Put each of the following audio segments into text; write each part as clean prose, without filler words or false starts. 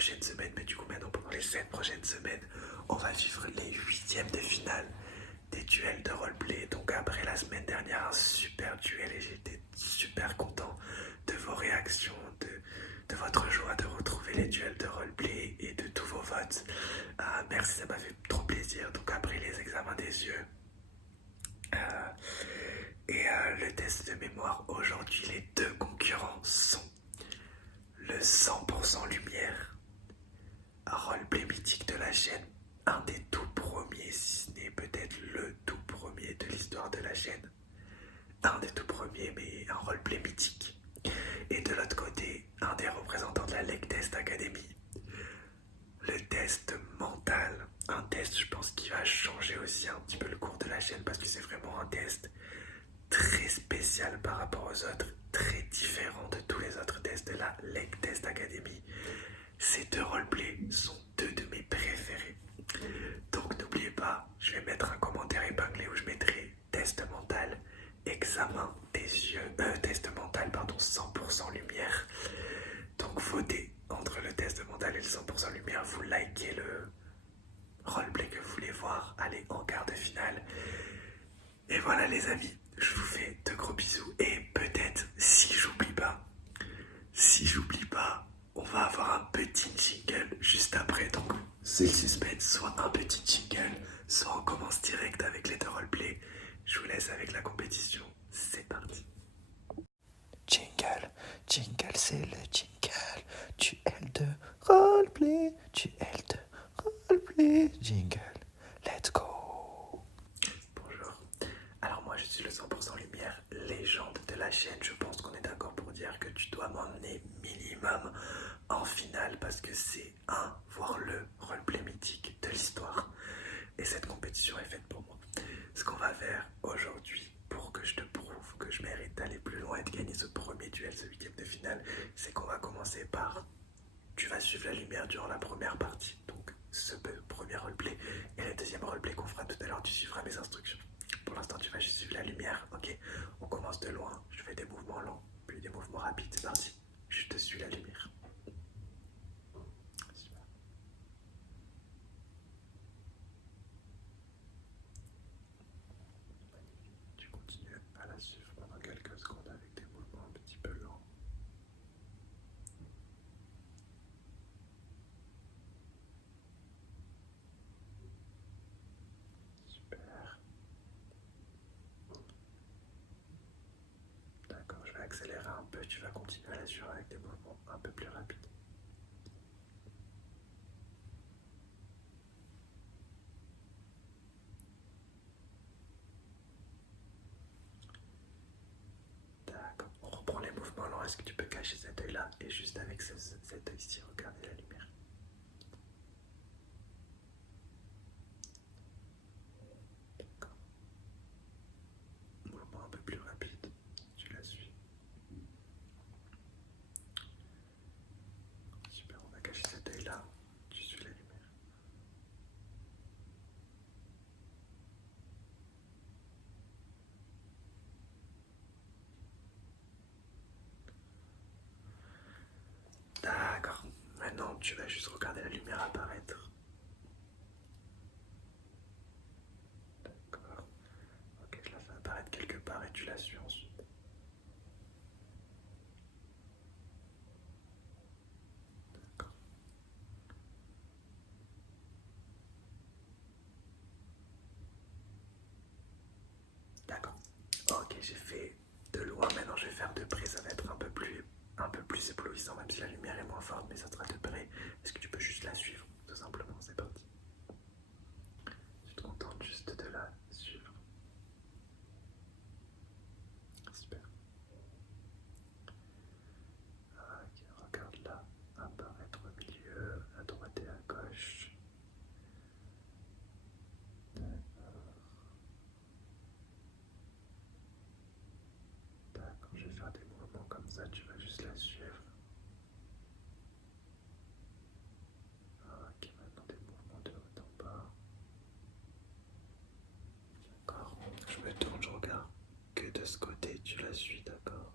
prochaines semaines, mais du coup maintenant pendant les 7 prochaines semaines, on va vivre les huitièmes de finale des duels de roleplay. Donc après la semaine dernière, un super duel et j'étais super content de vos réactions, de votre joie de retrouver les duels de roleplay et de tous vos votes. Merci, ça m'a fait trop plaisir. Donc après les examens des yeux le test de mémoire, aujourd'hui les deux concurrents sont le 100% lumière, roleplay mythique de la chaîne, un des tout premiers, si ce n'est peut-être le tout premier de l'histoire de la chaîne. Un des tout premiers, mais un roleplay mythique. Et de l'autre côté, un des représentants de la Lake Test Academy. Le test mental. Un test, je pense, qui va changer aussi un petit peu le cours de la chaîne parce que c'est vraiment un test très spécial par rapport aux autres, très différent de tous les autres tests de la Lake Test Academy. Ces deux roleplays sont deux de mes préférés. Donc n'oubliez pas, je vais mettre un commentaire épinglé où je mettrai test mental, examen des yeux, test mental, pardon, 100% lumière. Donc votez entre le test mental et le 100% lumière, vous likez le roleplay que vous voulez voir, allez en quart de finale. Et voilà les amis, je vous fais de gros bisous et peut-être si j'oublie pas, on va avoir un petit jingle juste après. Donc c'est le suspense, soit un petit jingle, soit on commence direct avec les deux roleplays. Je vous laisse avec la compétition, c'est parti. Jingle, jingle, c'est le jingle. Duel de roleplay, duel de roleplay, jingle. Let's go. Bonjour. Alors moi je suis le 100% lumière, légende de la chaîne. Je pense qu'on est d'accord pour dire que tu dois m'emmener minimum en finale parce que c'est un, voire le roleplay mythique de l'histoire. Et cette compétition est faite pour moi. Ce qu'on va faire aujourd'hui pour que je te prouve que je mérite d'aller plus loin et de gagner ce premier duel, ce huitième de finale, c'est qu'on va commencer par... Tu vas suivre la lumière durant la première partie, donc ce premier roleplay, et le deuxième roleplay qu'on fera tout à l'heure, tu suivras mes instructions. Pour l'instant, tu vas juste suivre la lumière, ok? On commence de loin, je fais des mouvements lents, puis des mouvements rapides, c'est parti. Je te suis la lumière. Super. Tu continues à la suivre pendant quelques secondes avec des mouvements un petit peu lents. Super. D'accord, je vais accélérer un peu, tu vas continuer à la suivre avec des mouvements un peu plus rapides. D'accord, on reprend les mouvements lents. Est-ce que tu peux cacher cet œil-là et juste avec cet œil-ci, regarder la lumière? D'accord. Mouvement un peu plus rapide, tu la suis. Super, on a caché cet œil-là, tu suis la lumière. D'accord, maintenant tu vas juste regarder la lumière apparaître. D'accord. Ok, je la fais apparaître quelque part et tu la suis ensuite. D'accord. D'accord. Ok, j'ai fait de loin, maintenant je vais faire de près, ça va être un peu plus éblouissant, même si la lumière est moins forte, mais ça sera de près. Est-ce que tu peux juste la suivre, tout simplement? C'est parti. Tu te contentes juste de la suivre. Super. Ok, regarde là, apparaître au milieu, à droite et à gauche. D'accord, je vais faire des mouvements comme ça, tu vas juste la suivre. Ok, maintenant des mouvements de haut en bas. D'accord, je me tourne, je regarde que de ce côté, tu la suis, d'accord?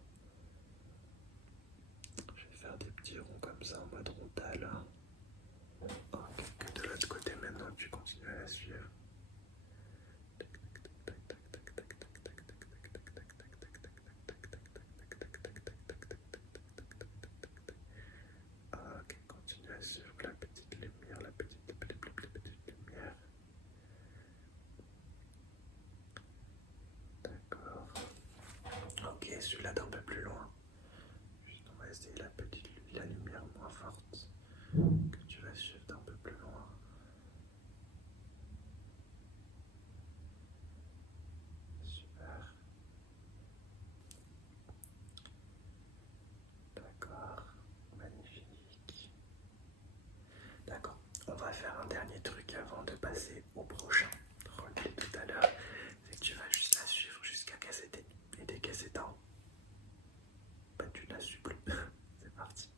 Je vais faire des petits ronds comme ça en mode rondelle. celui-là d'un peu plus loin. Juste, on va essayer la lumière moins forte que tu vas suivre d'un peu plus loin. Super. D'accord. Magnifique. D'accord. On va faire un dernier truc avant de passer au prochain relevé tout à l'heure. C'est que tu vas juste la suivre jusqu'à qu'elle s'éteigne. Et dès qu'elle s'éteint, bah tu ne la suis plus. C'est parti.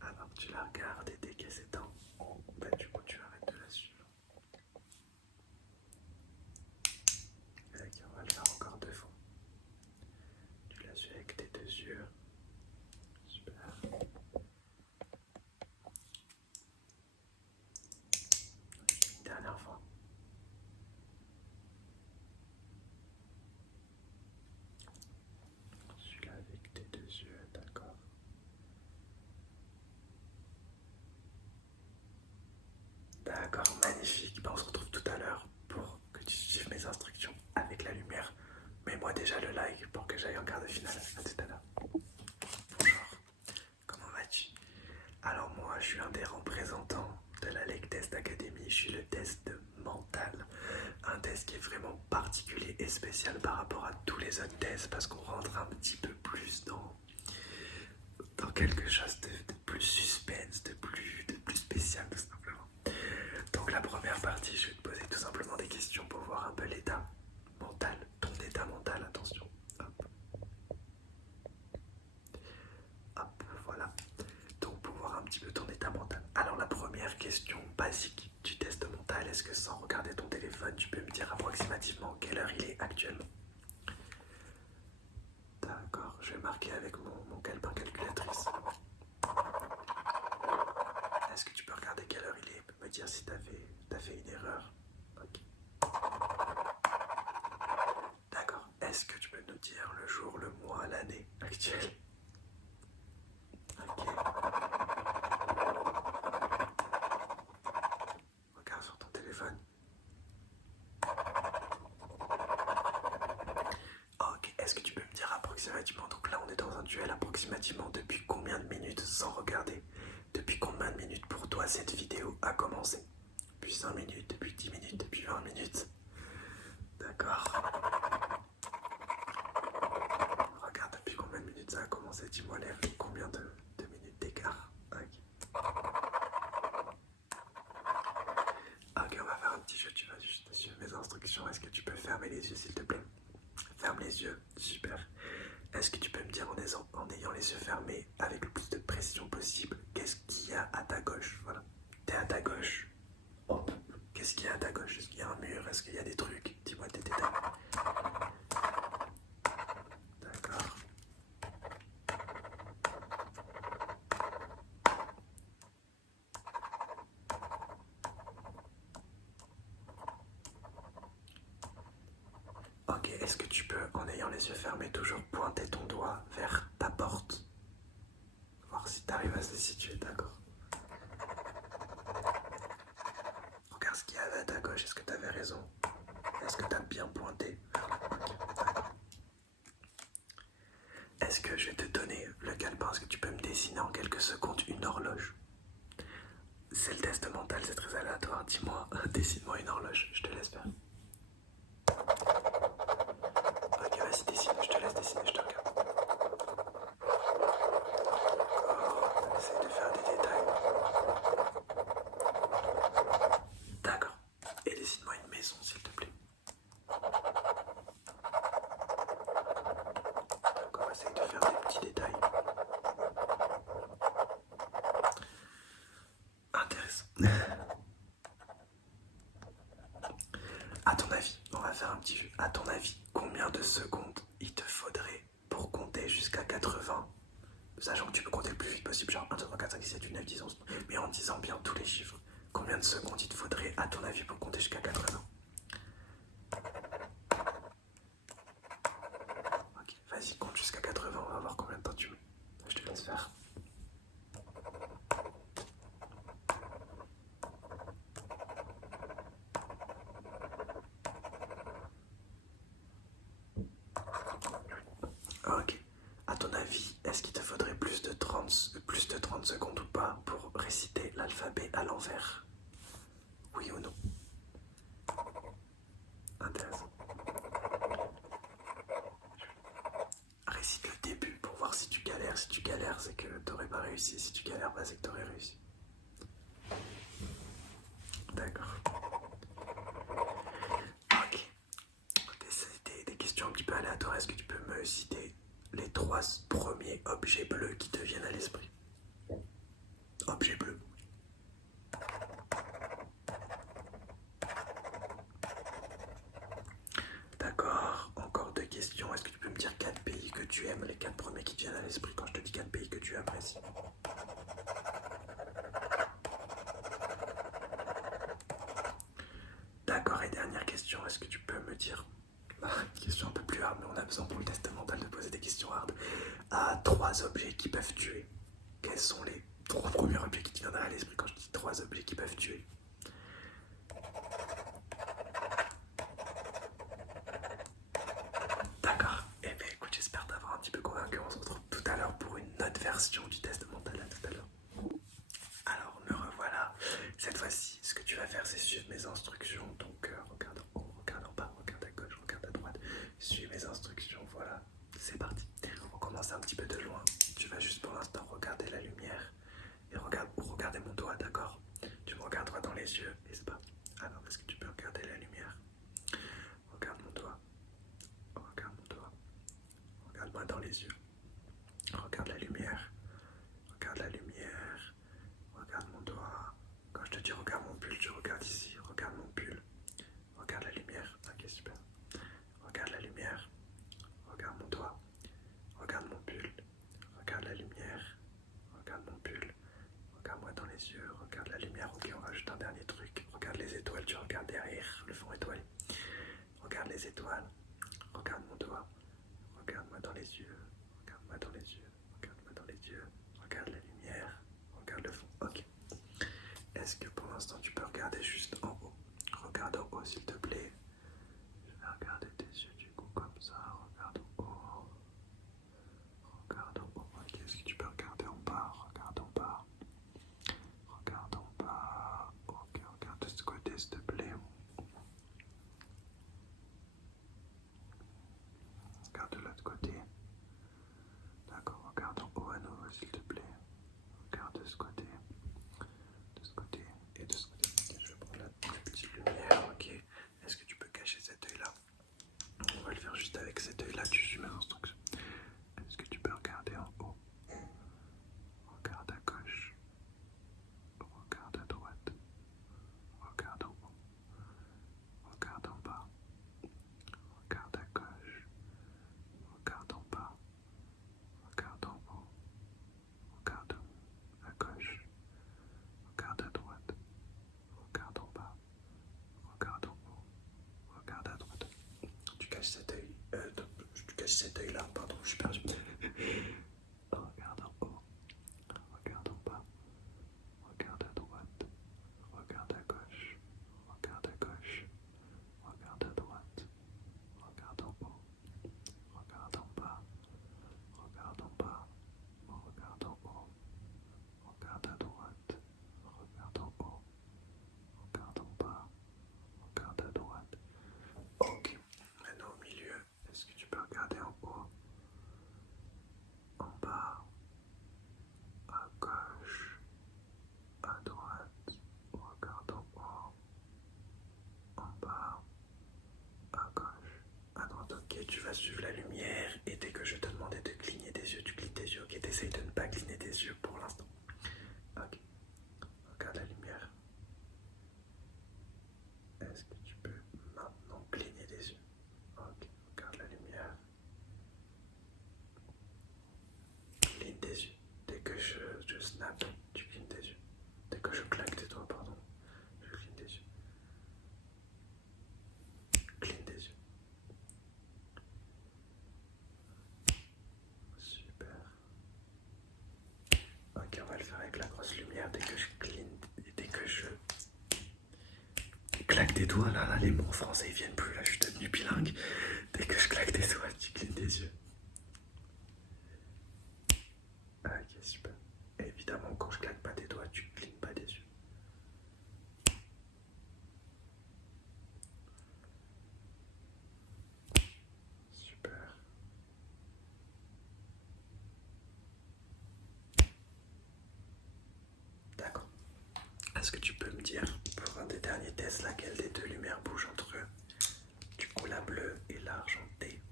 Alors tu la regardes et dès qu'elle s'éteint, bah du coup tu arrêtes de la suivre. Ok, on va le faire encore 2 fois. Tu la suis avec tes 2 yeux. Super. Une dernière fois. Celui-là avec tes 2 yeux, d'accord. D'accord, magnifique. Ben, on se retrouve tout à l'heure pour que tu suives mes instructions avec la lumière. Mets-moi déjà le like pour que j'aille en quart de finale. À tout à l'heure. Bonjour, comment vas-tu? Alors moi, je suis un des représentants de la Lake Test Academy. Je suis le test mental. Un test qui est vraiment particulier et spécial par rapport à tous les autres tests parce qu'on rentre un petit peu plus dans quelque chose de plus suspense, de plus spécial tout simplement. Donc la première partie, je vais te poser tout simplement des questions pour voir un peu l'état mental, ton état mental, attention. Hop, hop, voilà. Donc pour voir un petit peu ton état mental. Alors la première question basique du test mental, est-ce que sans regarder ton téléphone, tu peux me dire approximativement quelle heure il est actuellement? D'accord, je vais marquer avec mon calepin calculatrice. Est-ce que tu peux regarder quelle heure il est et me dire si t'as fait une erreur? Ok. D'accord. Est-ce que tu peux nous dire le jour, le mois, l'année actuelle? Ok. Regarde sur ton téléphone. Ok. Est-ce que tu peux me dire approximativement, donc là on est dans un duel, approximativement depuis combien de minutes sans regarder? Depuis combien de minutes pour toi cette vidéo a commencé? Depuis 5 minutes, depuis 10 minutes, depuis 20 minutes? D'accord. Regarde depuis combien de minutes ça a commencé, dis-moi combien de minutes d'écart. Ok. Ok, on va faire un petit jeu, tu vas juste suivre mes instructions. Est-ce que tu peux fermer les yeux s'il te plaît? Ferme les yeux, super. Est-ce que tu peux me dire en ayant les yeux fermés, avec le plus de précision possible, qu'est-ce qu'il y a à ta gauche? Voilà. T'es à ta gauche. Hop. Qu'est-ce qu'il y a à ta gauche? Est-ce qu'il y a un mur? Est-ce qu'il y a des trucs? Dis-moi tes détails. D'accord. Ok, est-ce que tu peux, en ayant les yeux fermés, toujours pointer ton doigt vers ta porte? Voir si tu arrives à se situer, d'accord. Regarde ce qu'il y avait à ta gauche, est-ce que tu avais raison? Est-ce que tu as bien pointé vers la porte? D'accord. Est-ce que je vais te donner le calepin? Est-ce que tu peux me dessiner en quelques secondes une horloge? C'est le test mental, c'est très aléatoire. Dis-moi, dessine-moi une horloge, je te laisse faire. Ok, vas-y, dessine, je te laisse dessiner, je te regarde. Oh, essaye de faire des détails. D'accord. Et dessine-moi une maison, s'il te plaît. D'accord, essaye de faire des petits détails. Intéressant. À ton avis, on va faire un petit jeu. À ton avis, combien de secondes il te faudrait pour compter jusqu'à 80? Sachant que tu peux compter le plus vite possible, genre 1, 2, 3, 4, 5, 6, 7, 8, 9, 10, 11. Mais en disant bien tous les chiffres. Combien de secondes il te faudrait, à ton avis, pour compter jusqu'à 80? Ok, vas-y, compte jusqu'à 80, on va voir combien de temps tu mets. Je te laisse faire. Ok. À ton avis, est-ce qu'il te faudrait plus de 30 secondes ou pas pour réciter l'alphabet à l'envers? Oui ou non? Intéressant. Récite le début pour voir si tu galères. Si tu galères, c'est que t'aurais pas réussi. Si tu galères pas, c'est que t'aurais réussi. D'accord. Ok. C'est des questions un petit peu aléatoires. Est-ce que tu peux me citer les 3 premiers objets bleus qui te viennent à l'esprit? Objets bleus. D'accord. Encore 2 questions. Est-ce que tu peux me dire 4 pays que tu aimes? Les 4 premiers qui te viennent à l'esprit quand je te dis 4 pays que tu apprécies. D'accord, et dernière question, est-ce que tu peux me dire, une question un peu plus hard, mais on a besoin pour le test mental de poser des questions hard, à 3 objets qui peuvent tuer? Quels sont les 3 premiers objets qui te viendraient à l'esprit quand je dis 3 objets qui peuvent tuer? D'accord, et bien écoute, j'espère t'avoir un petit peu convaincu, on se retrouve tout à l'heure pour une autre version du test mental, à tout à l'heure. Alors, me revoilà. Cette fois-ci, ce que tu vas faire, c'est suivre mes instructions. Donc, regarde en haut, regarde en bas, regarde à gauche, regarde à droite. Suis mes instructions, voilà. C'est parti. On commence un petit peu de loin. Tu vas juste pour l'instant regarder la lumière. Et regarder mon doigt, d'accord? Tu me regardes droit dans les yeux et c'est parti. Alors, est-ce que tu peux regarder la lumière? Regarde mon doigt. Regarde mon doigt. Regarde-moi dans les yeux. Regarde la lumière. Regarde la lumière. Regarde mon doigt. Quand je te dis regarde mon pull, tu regardes ici. Regarde mon pull. Regarde la lumière. Ok, super. Regarde la lumière. Regarde mon doigt. Regarde mon pull. Regarde la lumière. Regarde mon pull. Regarde-moi dans les yeux. Regarde la lumière. Ok, on rajoute un dernier truc. Regarde les étoiles. Tu regardes derrière le fond étoilé. Regarde les étoiles. Regarde mon doigt. Regarde-moi dans les yeux. Regarde-moi dans les yeux. Regarde-moi dans les yeux. Regarde la lumière. Regarde le fond. Ok. Est-ce que pour l'instant tu peux regarder juste en haut? Regarde en haut s'il te plaît. Je vais regarder tes yeux du coup comme ça. Regarde en haut. Regarde en haut. Ok, est-ce que tu peux regarder en bas? Regarde en bas. Regarde en bas. Ok, regarde de ce côté s'il te plaît. Regarde de l'autre côté. D'accord, regarde en haut à nouveau s'il te plaît. Regarde de ce côté et de ce côté. Je vais prendre la petite lumière, ok. Est-ce que tu peux cacher cet œil-là? On va le faire juste avec cet œil-là, tu suis mes instructions. Est-ce que tu peux regarder en haut? Regarde à gauche. Regarde à droite. Regarde en haut. Regarde en bas. Regarde à gauche. Regarde en bas. Regarde en haut. Regarde à gauche. Regarde à droite. Regarde en bas. Regarde en haut. Regarde à droite. Tu caches cet œil. Tu caches cet œil là, pardon, je suis perdu. Regarde en haut. Regarde en bas. Regarde à droite. Regarde à gauche. Regarde à gauche. Regarde à droite. Regarde en haut. Regarde en bas. Regarde en bas. Regarde en haut. Regarde à droite. Regarde en haut. Regarde en bas. Regarde à droite. Ok. Maintenant au milieu, est-ce que tu peux regarder en haut? En bas? À gauche? À droite? Regarde en haut? En bas? À gauche? À droite? Ok, tu vas suivre la lumière et dès que je te demandais de cligner des yeux, tu clignes des yeux. Ok, t'essayes de ne pas cligner des yeux pour l'instant. Ok. Regarde la lumière. Est-ce que tu peux maintenant cligner des yeux? Ok, regarde la lumière. Cligne des yeux. Dès que je snap, tu clignes des yeux. Dès que je claque des doigts, pardon, je cligne des yeux. Cligne des yeux. Super. Ok, on va le faire avec la grosse lumière. Dès que je cligne et dès que je claque des doigts, là, les mots en français ils viennent plus. Là, je suis devenu bilingue. Dès que je claque des doigts, tu clignes des yeux. Est-ce que tu peux me dire, pour un des derniers tests, laquelle des deux lumières bouge entre eux? Du coup, la bleue et l'argentée.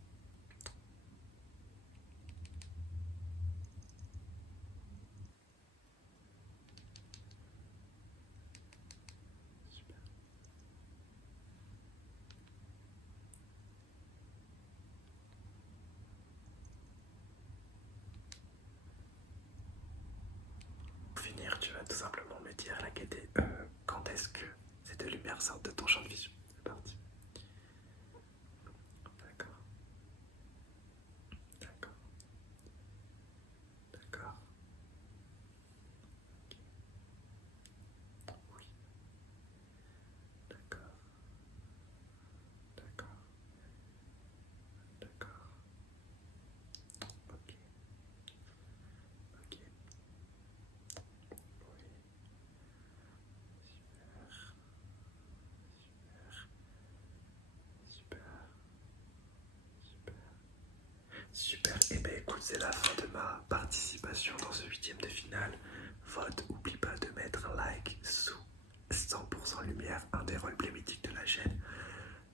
Super. Pour finir, tu vas tout simplement me dire laquelle des, quand est-ce que ces deux lumières sortent de ton champ de vision. C'est parti. D'accord. D'accord. D'accord. Oui. D'accord. D'accord. D'accord. Ok. Ok. Oui. Super. Super. Super. Et ben écoute, c'est la fin de ma participation dans ce huitième de finale. Vote, oublie pas de mettre un like sous 100% lumière, un des roleplays mythiques de la chaîne.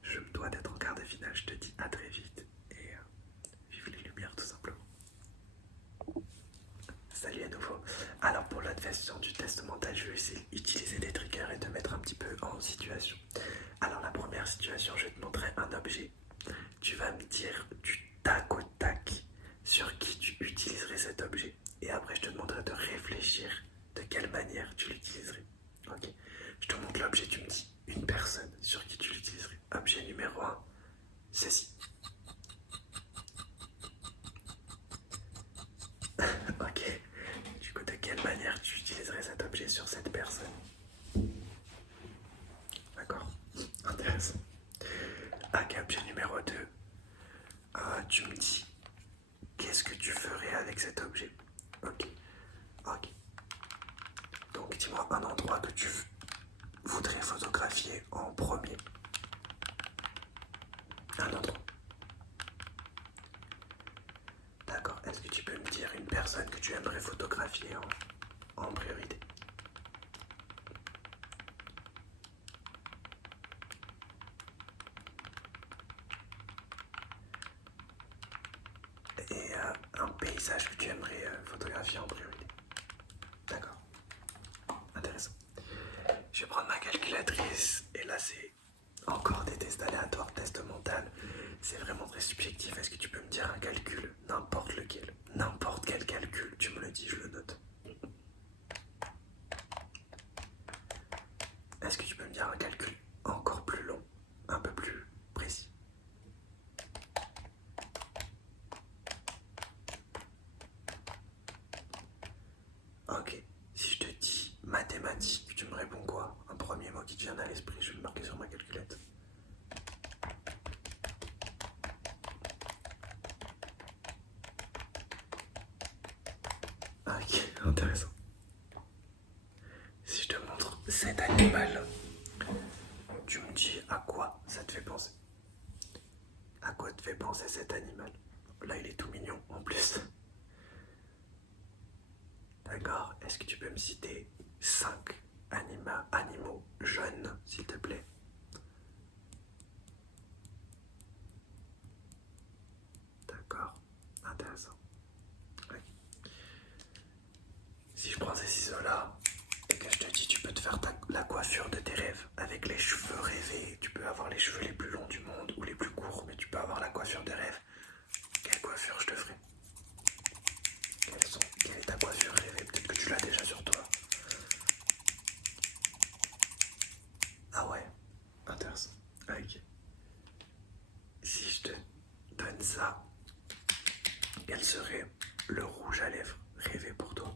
Je me dois d'être en quart de finale, je te dis à très vite et vive les lumières tout simplement. Salut à nouveau. Alors pour l'autre version du test mental, je vais essayer d'utiliser des triggers et te mettre un petit peu en situation. Alors la première situation, je vais te montrer un objet. Tu vas me dire du tac au tac sur qui tu utiliserais cet objet. Et après, je te demanderai de réfléchir de quelle manière tu l'utiliserais. Ok. Je te montre l'objet, tu me dis une personne sur qui tu l'utiliserais. Objet numéro 1, ceci. Ok. Du coup, de quelle manière tu utiliserais cet objet sur cette personne? D'accord. Intéressant. Ok, objet numéro 2. Tu me dis, qu'est-ce que tu ferais avec cet objet? Ok. Ok. Donc, dis-moi un endroit que tu voudrais photographier en premier. Un endroit. D'accord. Est-ce que tu peux me dire une personne que tu aimerais photographier en priorité? Et un paysage que tu aimerais photographier en priorité? D'accord. Intéressant. Je vais prendre ma calculatrice et là c'est encore des tests aléatoires, test mental. C'est vraiment très subjectif. Est-ce que tu peux me dire un calcul? N'importe lequel. N'importe quel calcul. Tu me le dis, je le note. Est-ce que tu peux me dire un calcul encore plus long? Un peu plus précis? Ok. Si je te dis mathématiques, tu me réponds quoi? Un premier mot qui te vient à l'esprit, je vais le marquer sur ma calculette. Ok, intéressant. Si je te montre cet animal, tu me dis à quoi ça te fait penser? À quoi te fait penser cet animal? Là, il est tout mignon en plus. D'accord. Est-ce que tu peux me citer 5 animaux jeunes, s'il te plaît? D'accord. Intéressant. Oui. Si je prends ces ciseaux-là et que je te dis tu peux te faire la coiffure de tes rêves avec les cheveux rêvés, tu peux avoir les cheveux les plus longs du monde ou les plus courts, mais tu peux avoir la coiffure de rêve. Quelle coiffure je te ferai? Quelle est ta coiffure rêvée? Peut-être que tu l'as déjà sur toi. Ah ouais, intéressant. Ok. Si je te donne ça, quel serait le rouge à lèvres rêvé pour toi?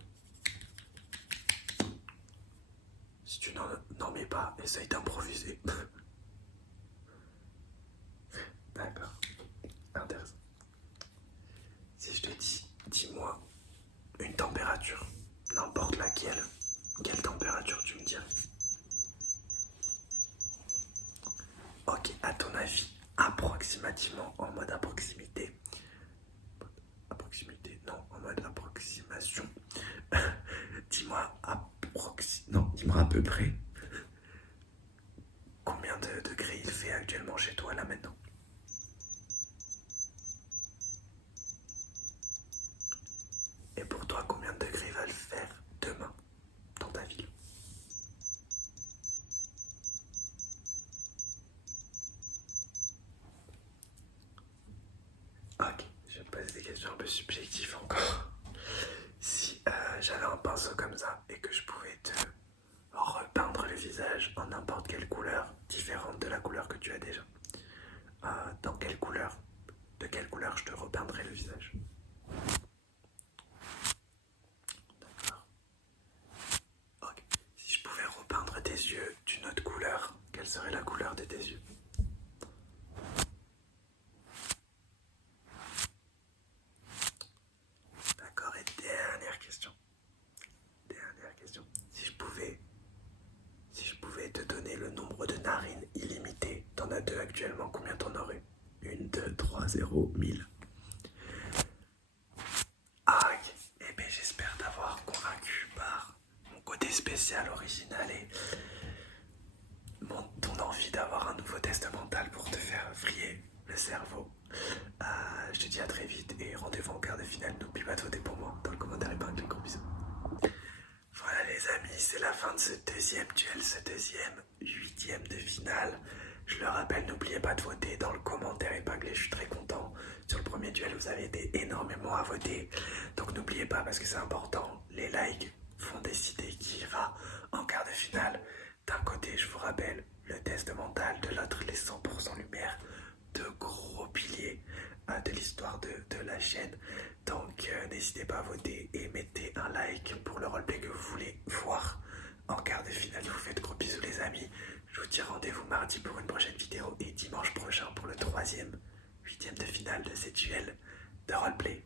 Si tu n'en mets pas, essaye d'improviser. D'accord, intéressant. Si je te dis, dis-moi une température, n'importe laquelle, quelle température tu me dirais? Ok, à ton avis, approximativement, en mode approximité. Approximité, non, en mode approximation. Dis-moi Dis-moi à peu près combien de degrés il fait actuellement chez toi là maintenant. Et pour toi, combien de degrés va le faire demain dans ta ville? Ok, je vais te poser des questions un peu subjectives encore. Si j'avais un pinceau comme ça et que je pouvais te repeindre le visage en n'importe quelle couleur différente de la couleur que tu as déjà, dans quelle couleur, de quelle couleur je te repeindrais le visage? D'accord. Ok. Si je pouvais repeindre tes yeux d'une autre couleur, quelle serait la couleur de tes yeux? D'accord, et dernière question. Dernière question. Si je pouvais te donner le nombre de narines illimité, t'en as deux actuellement, combien t'en aurais? Une, deux, trois, zéro, 1000. Ah, ok. Eh bien, j'espère t'avoir convaincu par mon côté spécial, original et ton envie d'avoir un nouveau test mental pour te faire vriller le cerveau. Je te dis à très vite et rendez-vous en quart de finale. N'oublie pas de voter pour moi dans le commentaire épinglé. Gros bisous. Voilà les amis, c'est la fin de ce deuxième duel, ce deuxième huitième de finale. Je le rappelle, n'oubliez pas de voter dans le commentaire épinglé, je suis très content. Sur le premier duel, vous avez été énormément à voter. Donc n'oubliez pas parce que c'est important, les likes vont décider qui ira en quart de finale. D'un côté, je vous rappelle, le test mental, de l'autre, les 100% lumière. Deux gros piliers de l'histoire de la chaîne. Donc n'hésitez pas à voter et mettez un like pour le roleplay que vous voulez voir en quart de finale. Je vous fais de gros bisous les amis. Je vous dis rendez-vous mardi pour une prochaine vidéo et dimanche prochain pour le troisième, huitième de finale de ces duels de roleplay.